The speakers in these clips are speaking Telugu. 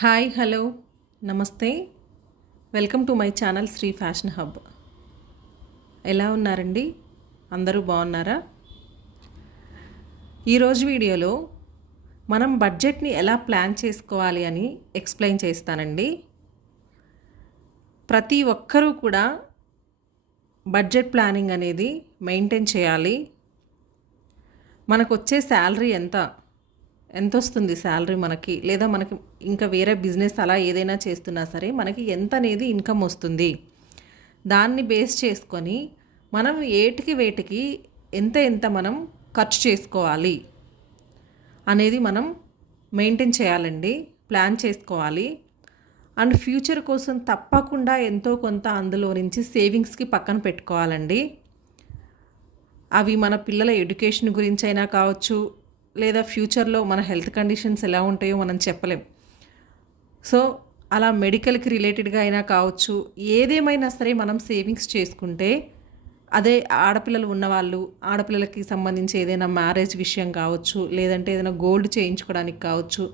హాయ్ హలో నమస్తే. Welcome to my channel Shri fashion hub. ఎలా ఉన్నారండి? అందరూ బాగున్నారా? ఈరోజు వీడియోలో మనం బడ్జెట్ని ఎలా ప్లాన్ చేసుకోవాలి అని ఎక్స్ప్లెయిన్ చేస్తానండి. ప్రతి ఒక్కరూ కూడా బడ్జెట్ ప్లానింగ్ అనేది మెయింటైన్ చేయాలి. మనకు వచ్చే శాలరీ ఎంత వస్తుంది శాలరీ మనకి, లేదా మనకి ఇంకా వేరే బిజినెస్ అలా ఏదైనా చేస్తున్నా సరే మనకి ఎంత అనేది ఇన్కమ్ వస్తుంది, దాన్ని బేస్ చేసుకొని మనం వేటికి ఎంత మనం ఖర్చు చేసుకోవాలి అనేది మనం మెయింటైన్ చేయాలండి, ప్లాన్ చేసుకోవాలి. అండ్ ఫ్యూచర్ కోసం తప్పకుండా ఎంతో కొంత అందులో నుంచి సేవింగ్స్కి పక్కన పెట్టుకోవాలండి. అవి మన పిల్లల ఎడ్యుకేషన్ గురించి అయినా కావచ్చు, లేదా ఫ్యూచర్లో మన హెల్త్ కండిషన్స్ ఎలా ఉంటాయో మనం చెప్పలేం. సో అలా మెడికల్కి రిలేటెడ్గా అయినా కావచ్చు, ఏదేమైనా సరే మనం సేవింగ్స్ చేసుకుంటే, అదే ఆడపిల్లలు ఉన్నవాళ్ళు ఆడపిల్లలకి సంబంధించి ఏదైనా మ్యారేజ్ విషయం కావచ్చు, లేదంటే ఏదైనా గోల్డ్ చేయించుకోవడానికి కావచ్చు,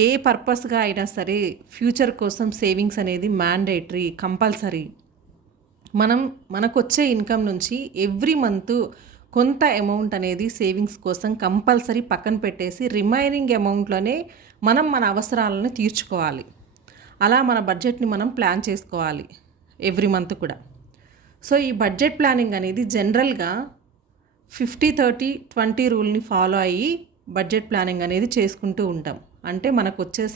ఏ పర్పస్గా అయినా సరే ఫ్యూచర్ కోసం సేవింగ్స్ అనేది మ్యాండేటరీ, కంపల్సరీ. మనకు వచ్చే ఇన్కమ్ నుంచి ఎవ్రీ మంత్ కొంత అమౌంట్ అనేది సేవింగ్స్ కోసం కంపల్సరీ పక్కన పెట్టేసి రిమైనింగ్ అమౌంట్లోనే మనం మన అవసరాలను తీర్చుకోవాలి. అలా మన బడ్జెట్ని మనం ప్లాన్ చేసుకోవాలి ఎవ్రీ మంత్ కూడా. సో ఈ బడ్జెట్ ప్లానింగ్ అనేది జనరల్గా 50-30-20 రూల్ని ఫాలో అయ్యి బడ్జెట్ ప్లానింగ్ అనేది చేసుకుంటూ ఉంటాం. అంటే మనకు వచ్చే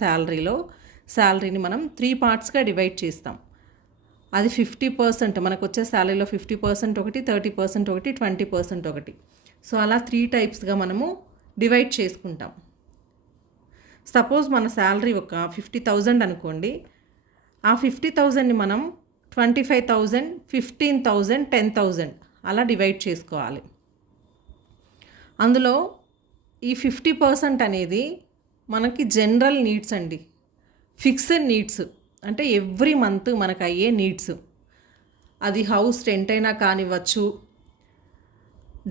శాలరీని మనం 3 పార్ట్స్గా డివైడ్ చేస్తాం. అది 50% మనకు వచ్చే శాలరీలో 50% ఒకటి, 30% ఒకటి, 20% ఒకటి. సో అలా 3 టైప్స్గా మనము డివైడ్ చేసుకుంటాం. సపోజ్ మన శాలరీ ఒక 50,000 అనుకోండి. ఆ 50,000ని మనం 25,000, 15,000, 10,000 అలా డివైడ్ చేసుకోవాలి. అందులో ఈ 50% అనేది మనకి జనరల్ నీడ్స్ అండి, ఫిక్స్డ్ నీడ్స్. అంటే ఎవ్రీ మంత్ మనకు అయ్యే నీడ్స్, అది హౌస్ రెంట్ అయినా కానివ్వచ్చు.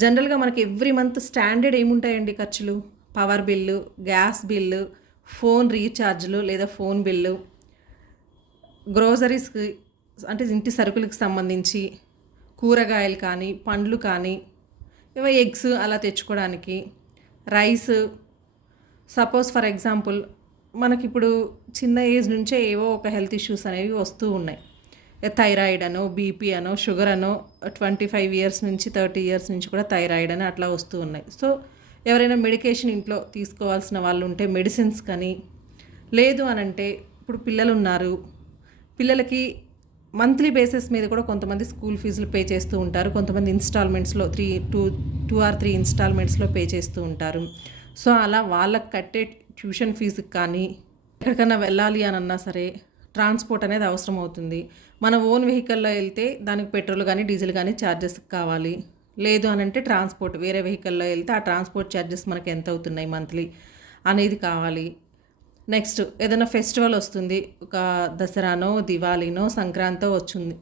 జనరల్గా మనకి ఎవ్రీ మంత్ స్టాండర్డ్ ఏముంటాయండి ఖర్చులు? Power bill, gas bill, phone రీఛార్జ్లు లేదా ఫోన్ బిల్లు, గ్రోసరీస్కి అంటే ఇంటి సరుకులకు సంబంధించి, కూరగాయలు కానీ పండ్లు కానీ, ఏవో ఎగ్స్ అలా తెచ్చుకోవడానికి, రైస్. సపోజ్ ఫర్ ఎగ్జాంపుల్ మనకిప్పుడు చిన్న ఏజ్ నుంచే ఏవో ఒక హెల్త్ ఇష్యూస్ అనేవి వస్తూ ఉన్నాయి. థైరాయిడ్ అనో, బీపీ అనో, షుగర్ అనో, 25 ఇయర్స్ నుంచి 30 ఇయర్స్ నుంచి కూడా థైరాయిడ్ అని అట్లా వస్తూ ఉన్నాయి. సో ఎవరైనా మెడికేషన్ ఇంట్లో తీసుకోవాల్సిన వాళ్ళు ఉంటే మెడిసిన్స్ కానీ, లేదు అనంటే ఇప్పుడు పిల్లలు ఉన్నారు, పిల్లలకి మంత్లీ బేసిస్ మీద కూడా కొంతమంది స్కూల్ ఫీజులు పే చేస్తూ ఉంటారు, కొంతమంది ఇన్స్టాల్మెంట్స్లో 2 or 3 ఇన్స్టాల్మెంట్స్లో పే చేస్తూ ఉంటారు. సో అలా వాళ్ళకి కట్టే ట్యూషన్ ఫీజుకి కానీ, ఎక్కడికైనా వెళ్ళాలి అని అన్నా సరే ట్రాన్స్పోర్ట్ అనేది అవసరం అవుతుంది. మన ఓన్ వెహికల్లో వెళ్తే దానికి పెట్రోల్ కానీ డీజిల్ కానీ ఛార్జెస్ కావాలి. లేదు అని అంటే ట్రాన్స్పోర్ట్ వేరే వెహికల్లో వెళ్తే ఆ ట్రాన్స్పోర్ట్ ఛార్జెస్ మనకి ఎంత అవుతున్నాయి మంత్లీ అనేది కావాలి. నెక్స్ట్ ఏదైనా ఫెస్టివల్ వస్తుంది, ఒక దసరానో, దివాళీనో, సంక్రాంతో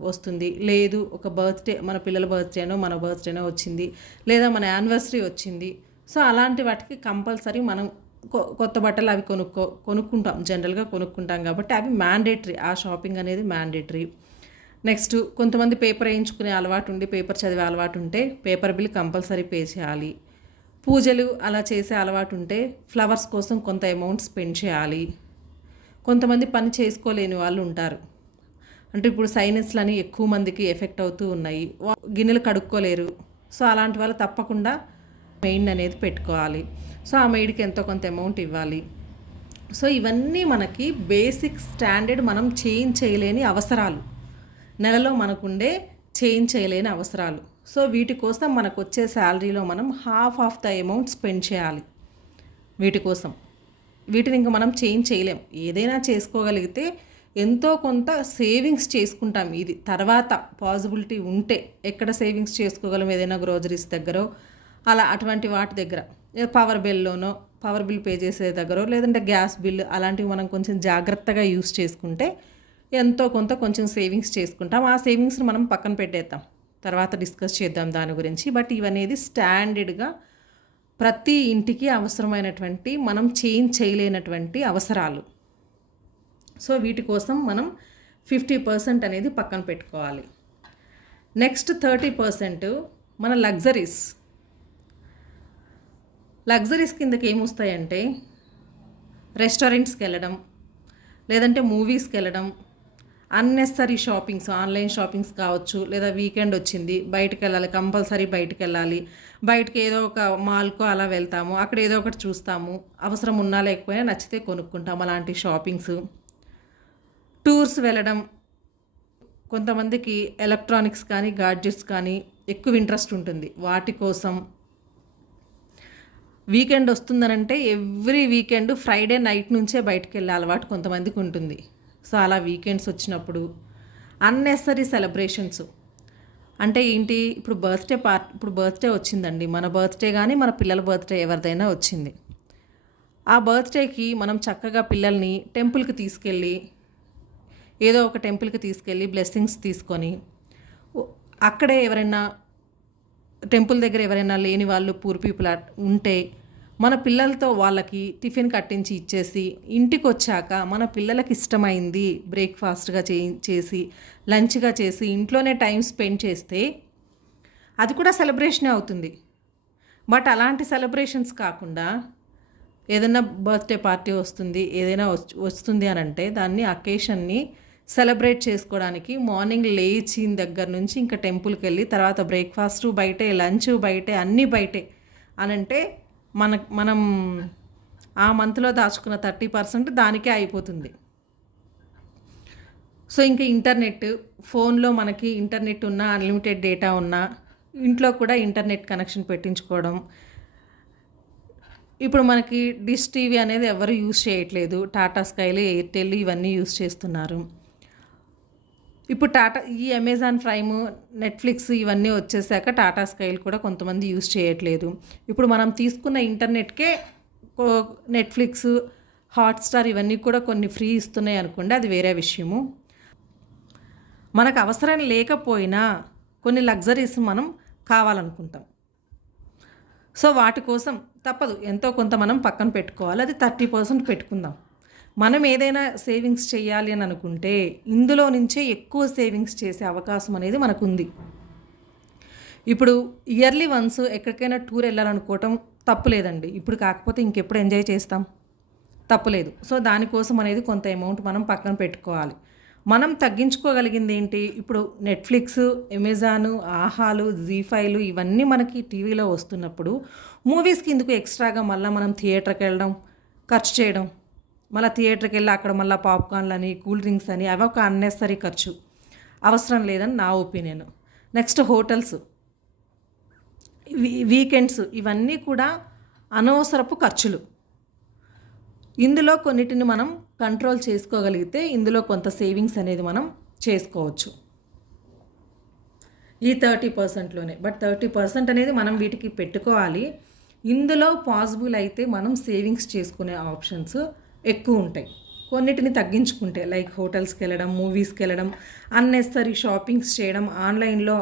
వస్తుంది. లేదు ఒక బర్త్డే, మన పిల్లల బర్త్డేనో మన బర్త్డేనో వచ్చింది, లేదా మన యానివర్సరీ వచ్చింది. సో అలాంటి వాటికి కంపల్సరీ మనం కొత్త బట్టలు అవి కొనుక్కుంటాం, జనరల్గా కొనుక్కుంటాం కాబట్టి అవి మ్యాండేటరీ, ఆ షాపింగ్ అనేది మ్యాండేటరీ. నెక్స్ట్ కొంతమంది పేపర్ వేయించుకునే అలవాటు ఉండి, పేపర్ చదివే అలవాటు ఉంటే పేపర్ బిల్ కంపల్సరీ పే చేయాలి. పూజలు అలా చేసే అలవాటు ఉంటే ఫ్లవర్స్ కోసం కొంత అమౌంట్ స్పెండ్ చేయాలి. కొంతమంది పని చేసుకోలేని వాళ్ళు ఉంటారు, అంటే ఇప్పుడు సైనస్లని ఎక్కువ మందికి ఎఫెక్ట్ అవుతూ ఉన్నాయి, గిన్నెలు కడుక్కోలేరు. సో అలాంటి వాళ్ళు తప్పకుండా మెయిడ్ అనేది పెట్టుకోవాలి. సో ఆ మెయిడ్కి ఎంతో కొంత అమౌంట్ ఇవ్వాలి. సో ఇవన్నీ మనకి బేసిక్ స్టాండర్డ్, మనం చేంజ్ చేయలేని అవసరాలు, నెలలో మనకుండే చేంజ్ చేయలేని అవసరాలు. సో వీటి కోసం మనకు వచ్చే శాలరీలో మనం ½ ఆఫ్ ద అమౌంట్ స్పెండ్ చేయాలి వీటి కోసం. వీటిని ఇంకా మనం చేంజ్ చేయలేం. ఏదైనా చేసుకోగలిగితే ఎంతో కొంత సేవింగ్స్ చేసుకుంటాం. ఇది తర్వాత పాసిబిలిటీ ఉంటే ఎక్కడ సేవింగ్స్ చేసుకోగలం, ఏదైనా గ్రోసరీస్ దగ్గర అలా అటువంటి వాటి దగ్గర, పవర్ బిల్ పే చేసే దగ్గర, లేదంటే గ్యాస్ బిల్, అలాంటివి మనం కొంచెం జాగ్రత్తగా యూస్ చేసుకుంటే ఎంతో కొంత కొంచెం సేవింగ్స్ చేసుకుంటాం. ఆ సేవింగ్స్ని మనం పక్కన పెట్టేద్దాం, తర్వాత డిస్కస్ చేద్దాం దాని గురించి. బట్ ఇవనేది స్టాండర్డ్గా ప్రతి ఇంటికి అవసరమైనటువంటి, మనం చేంజ్ చేయలేనటువంటి అవసరాలు. సో వీటి కోసం మనం 50% అనేది పక్కన పెట్టుకోవాలి. నెక్స్ట్ 30% మన లగ్జరీస్ కిందకి ఏమొస్తాయంటే రెస్టారెంట్స్కి వెళ్ళడం, లేదంటే మూవీస్కి వెళ్ళడం, అన్నెసరీ షాపింగ్స్, ఆన్లైన్ షాపింగ్స్ కావచ్చు, లేదా వీకెండ్ వచ్చింది బయటకు వెళ్ళాలి, కంపల్సరీ బయటకు వెళ్ళాలి, బయటకి ఏదో ఒక మాల్కో అలా వెళ్తాము, అక్కడ ఏదో ఒకటి చూస్తాము, అవసరం ఉన్నా లేకపోయినా నచ్చితే కొనుక్కుంటాము, అలాంటి షాపింగ్స్. టూర్స్ వెళ్ళడం, కొంతమందికి ఎలక్ట్రానిక్స్ కానీ గాడ్జెట్స్ కానీ ఎక్కువ ఇంట్రెస్ట్ ఉంటుంది, వాటి కోసం. వీకెండ్ వస్తుందనంటే ఎవ్రీ వీకెండ్ ఫ్రైడే నైట్ నుంచే బయటకు వెళ్ళే అలవాటు కొంతమందికి ఉంటుంది. సో అలా వీకెండ్స్ వచ్చినప్పుడు అన్నెసరీ సెలబ్రేషన్స్ అంటే ఏంటి, ఇప్పుడు బర్త్డే వచ్చిందండి, మన బర్త్డే కానీ మన పిల్లల బర్త్డే ఎవరిదైనా వచ్చింది. ఆ బర్త్డేకి మనం చక్కగా పిల్లల్ని టెంపుల్కి తీసుకెళ్ళి, ఏదో ఒక టెంపుల్కి తీసుకెళ్ళి బ్లెస్సింగ్స్ తీసుకొని, అక్కడే ఎవరైనా టెంపుల్ దగ్గర ఎవరైనా లేని వాళ్ళు పూర్ పీపుల్ ఉంటే మన పిల్లలతో వాళ్ళకి టిఫిన్ కట్టించి ఇచ్చేసి, ఇంటికి వచ్చాక మన పిల్లలకి ఇష్టమైంది బ్రేక్ఫాస్ట్గా చేసి లంచ్గా చేసి ఇంట్లోనే టైం స్పెండ్ చేస్తే అది కూడా సెలబ్రేషనే అవుతుంది. బట్ అలాంటి సెలబ్రేషన్స్ కాకుండా ఏదైనా బర్త్డే పార్టీ వస్తుంది, ఏదైనా వస్తుంది అని అంటే దాన్ని అకేషన్ని సెలబ్రేట్ చేసుకోవడానికి మార్నింగ్ లేచిన దగ్గర నుంచి ఇంకా టెంపుల్కి వెళ్ళి, తర్వాత బ్రేక్ఫాస్ట్ బయటే, లంచ్ బయటే, అన్నీ బయటే అనంటే మనం ఆ మంత్లో దాచుకున్న 30% దానికే అయిపోతుంది. సో ఇంకా ఇంటర్నెట్, ఫోన్లో మనకి ఇంటర్నెట్ ఉన్నా, అన్లిమిటెడ్ డేటా ఉన్నా, ఇంట్లో కూడా ఇంటర్నెట్ కనెక్షన్ పెట్టించుకోవడం. ఇప్పుడు మనకి డిష్ టీవీ అనేది ఎవరు యూజ్ చేయట్లేదు, టాటా స్కైలు, ఎయిర్టెల్ ఇవన్నీ యూజ్ చేస్తున్నారు. ఇప్పుడు ఈ అమెజాన్ ప్రైమ్, నెట్ఫ్లిక్స్ ఇవన్నీ వచ్చేసాక టాటా స్కైలు కూడా కొంతమంది యూజ్ చేయట్లేదు. ఇప్పుడు మనం తీసుకున్న ఇంటర్నెట్కే నెట్ఫ్లిక్స్, హాట్స్టార్ ఇవన్నీ కూడా కొన్ని ఫ్రీ ఇస్తున్నాయి అనుకోండి, అది వేరే విషయము. మనకు అవసరం లేకపోయినా కొన్ని లగ్జరీస్ మనం కావాలనుకుంటాం. సో వాటి కోసం తప్పదు, ఎంతో కొంత మనం పక్కన పెట్టుకోవాలి. అది 30% పెట్టుకుందాం. మనం ఏదైనా సేవింగ్స్ చేయాలి అని అనుకుంటే ఇందులో నుంచే ఎక్కువ సేవింగ్స్ చేసే అవకాశం అనేది మనకు ఉంది. ఇప్పుడు ఇయర్లీ వన్స్ ఎక్కడికైనా టూర్ వెళ్ళాలనుకోవటం తప్పులేదండి. ఇప్పుడు కాకపోతే ఇంకెప్పుడు ఎంజాయ్ చేస్తాం, తప్పులేదు. సో దానికోసం అనేది కొంత అమౌంట్ మనం పక్కన పెట్టుకోవాలి. మనం తగ్గించుకోగలిగింది ఏంటి, ఇప్పుడు నెట్ఫ్లిక్స్, అమెజాను, ఆహాలు, జీ5లు ఇవన్నీ మనకి టీవీలో వస్తున్నప్పుడు మూవీస్కి ఎందుకు ఎక్స్ట్రాగా మళ్ళీ మనం థియేటర్కి వెళ్ళడం, ఖర్చు చేయడం, మళ్ళీ థియేటర్కి వెళ్ళి అక్కడ మళ్ళీ పాప్కార్న్లు అని, కూల్ డ్రింక్స్ అని, అవి ఒక అన్నెసరీ ఖర్చు, అవసరం లేదని నా ఒపీనియన్. నెక్స్ట్ హోటల్స్, వీకెండ్స్ ఇవన్నీ కూడా అనవసరపు ఖర్చులు. ఇందులో కొన్నిటిని మనం కంట్రోల్ చేసుకోగలిగితే ఇందులో కొంత సేవింగ్స్ అనేది మనం చేసుకోవచ్చు ఈ 30%లోనే. బట్ 30% అనేది మనం వీటికి పెట్టుకోవాలి. ఇందులో పాసిబుల్ అయితే మనం సేవింగ్స్ చేసుకునే ఆప్షన్స్ ఎక్కువ ఉంటాయి. కొన్నిటిని తగ్గించుకుంటే, లైక్ హోటల్స్కి వెళ్ళడం, మూవీస్కి వెళ్ళడం, అన్నెసరీ షాపింగ్స్ చేయడం, ఆన్లైన్లో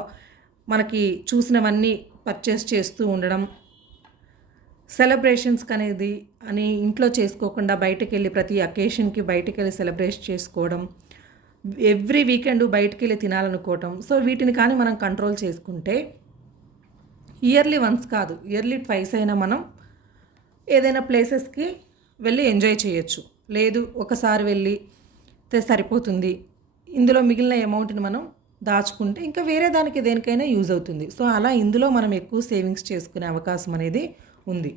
మనకి చూసినవన్నీ పర్చేస్ చేస్తూ ఉండడం, సెలబ్రేషన్స్కి అనేది అని ఇంట్లో చేసుకోకుండా బయటకు వెళ్ళి ప్రతి అకేషన్కి బయటకు వెళ్ళి సెలబ్రేట్ చేసుకోవడం, ఎవ్రీ వీకెండ్ బయటకు వెళ్ళి తినాలనుకోవటం. సో వీటిని కానీ మనం కంట్రోల్ చేసుకుంటే ఇయర్లీ వన్స్ కాదు, ఇయర్లీ ట్వైస్ అయినా మనం ఏదైనా ప్లేసెస్కి వెళ్ళి ఎంజాయ్ చేయొచ్చు. లేదు ఒకసారి వెళ్ళి సరిపోతుంది, ఇందులో మిగిలిన అమౌంట్ని మనం దాచుకుంటే ఇంకా వేరే దానికి దేనికైనా యూజ్ అవుతుంది. సో అలా ఇందులో మనం ఎక్కువ సేవింగ్స్ చేసుకునే అవకాశం అనేది ఉంది.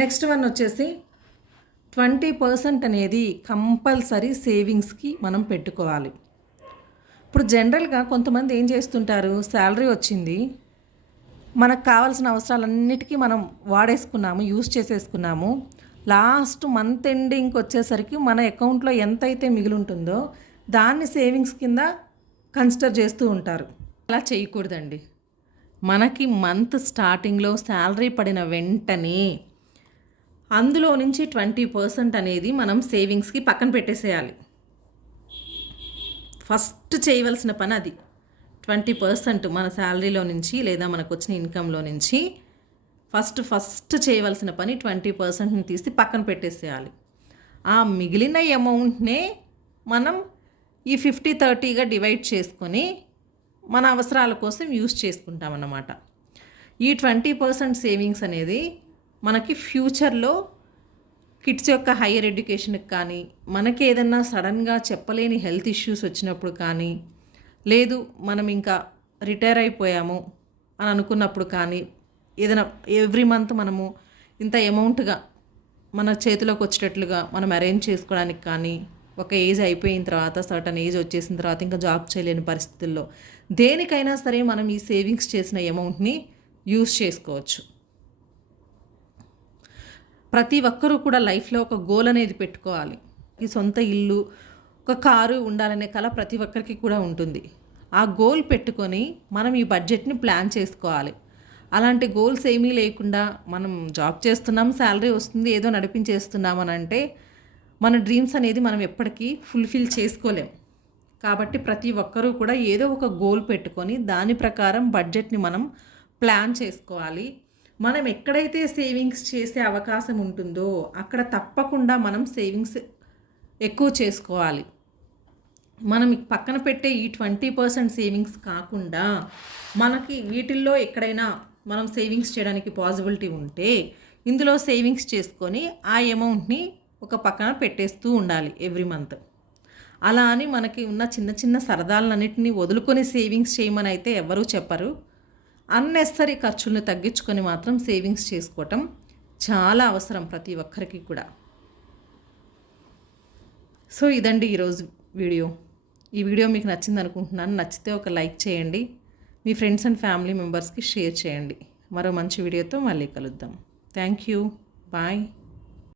నెక్స్ట్ వన్ వచ్చేసి 20% అనేది కంపల్సరీ సేవింగ్స్కి మనం పెట్టుకోవాలి. ఇప్పుడు జనరల్గా కొంతమంది ఏం చేస్తుంటారు, శాలరీ వచ్చింది, మనకు కావాల్సిన అవసరాలన్నిటికీ మనం వాడేసుకున్నాము, యూజ్ చేసేసుకున్నాము, లాస్ట్ మంత్ ఎండింగ్కి వచ్చేసరికి మన అకౌంట్లో ఎంతైతే మిగిలి ఉంటుందో దాన్ని సేవింగ్స్ కింద కన్సిడర్ చేస్తూ ఉంటారు. అలా చేయకూడదండి. మనకి మంత్ స్టార్టింగ్లో శాలరీ పడిన వెంటనే అందులో నుంచి 20% అనేది మనం సేవింగ్స్కి పక్కన పెట్టేసేయాలి. ఫస్ట్ చేయవలసిన పని అది. 20% మన శాలరీలో నుంచి లేదా మనకు వచ్చిన ఇన్కంలో నుంచి ఫస్ట్ చేయవలసిన పని 20%ని తీసి పక్కన పెట్టేసేయాలి. ఆ మిగిలిన అమౌంట్నే మనం ఈ 50-30గా డివైడ్ చేసుకొని మన అవసరాల కోసం యూస్ చేసుకుంటామన్నమాట. ఈ 20% సేవింగ్స్ అనేది మనకి ఫ్యూచర్లో కిడ్స్ యొక్క హైయర్ ఎడ్యుకేషన్కి కానీ, మనకి ఏదన్నా సడన్గా చెప్పలేని హెల్త్ ఇష్యూస్ వచ్చినప్పుడు కానీ, లేదు మనం ఇంకా రిటైర్ అయిపోయాము అని అనుకున్నప్పుడు కానీ, ఏదైనా ఎవ్రీ మంత్ మనము ఇంత అమౌంట్గా మన చేతిలోకి వచ్చేటట్లుగా మనం అరేంజ్ చేసుకోవడానికి కానీ, ఒక ఏజ్ అయిపోయిన తర్వాత సర్టన్ ఏజ్ వచ్చేసిన తర్వాత ఇంకా జాబ్ చేయలేని పరిస్థితుల్లో దేనికైనా సరే మనం ఈ సేవింగ్స్ చేసిన అమౌంట్ని యూస్ చేసుకోవచ్చు. ప్రతి ఒక్కరూ కూడా లైఫ్లో ఒక గోల్ అనేది పెట్టుకోవాలి. ఈ సొంత ఇల్లు, ఒక కారు ఉండాలనే కల ప్రతి ఒక్కరికి కూడా ఉంటుంది. ఆ గోల్ పెట్టుకొని మనం ఈ బడ్జెట్ని ప్లాన్ చేసుకోవాలి. అలాంటి గోల్స్ ఏమీ లేకుండా మనం జాబ్ చేస్తున్నాం, శాలరీ వస్తుంది, ఏదో నడిపించేస్తున్నామని అంటే మన డ్రీమ్స్ అనేది మనం ఎప్పటికీ ఫుల్ఫిల్ చేసుకోలేం. కాబట్టి ప్రతి ఒక్కరూ కూడా ఏదో ఒక గోల్ పెట్టుకొని దాని ప్రకారం బడ్జెట్ని మనం ప్లాన్ చేసుకోవాలి. మనం ఎక్కడైతే సేవింగ్స్ చేసే అవకాశం ఉంటుందో అక్కడ తప్పకుండా మనం సేవింగ్స్ ఎక్కువ చేసుకోవాలి. మనం పక్కన పెట్టే ఈ 20% సేవింగ్స్ కాకుండా మనకి వీటిల్లో ఎక్కడైనా మనం సేవింగ్స్ చేయడానికి పాసిబిలిటీ ఉంటే ఇందులో సేవింగ్స్ చేసుకొని ఆ అమౌంట్ని ఒక పక్కన పెట్టేస్తూ ఉండాలి ఎవ్రీ మంత్. అలా అని మనకి ఉన్న చిన్న చిన్న సరదాలన్నింటినీ వదులుకొని సేవింగ్స్ చేయమని అయితే ఎవరూ చెప్పరు. అన్నెసరీ ఖర్చులను తగ్గించుకొని మాత్రం సేవింగ్స్ చేసుకోవటం చాలా అవసరం ప్రతి ఒక్కరికి కూడా. సో ఇదండి ఈరోజు వీడియో. ఈ వీడియో మీకు నచ్చింది అనుకుంటున్నాను. నచ్చితే ఒక లైక్ చేయండి, మీ ఫ్రెండ్స్ అండ్ ఫ్యామిలీ మెంబర్స్కి షేర్ చేయండి. మరో మంచి వీడియోతో మళ్ళీ కలుద్దాం. Thank you. బాయ్.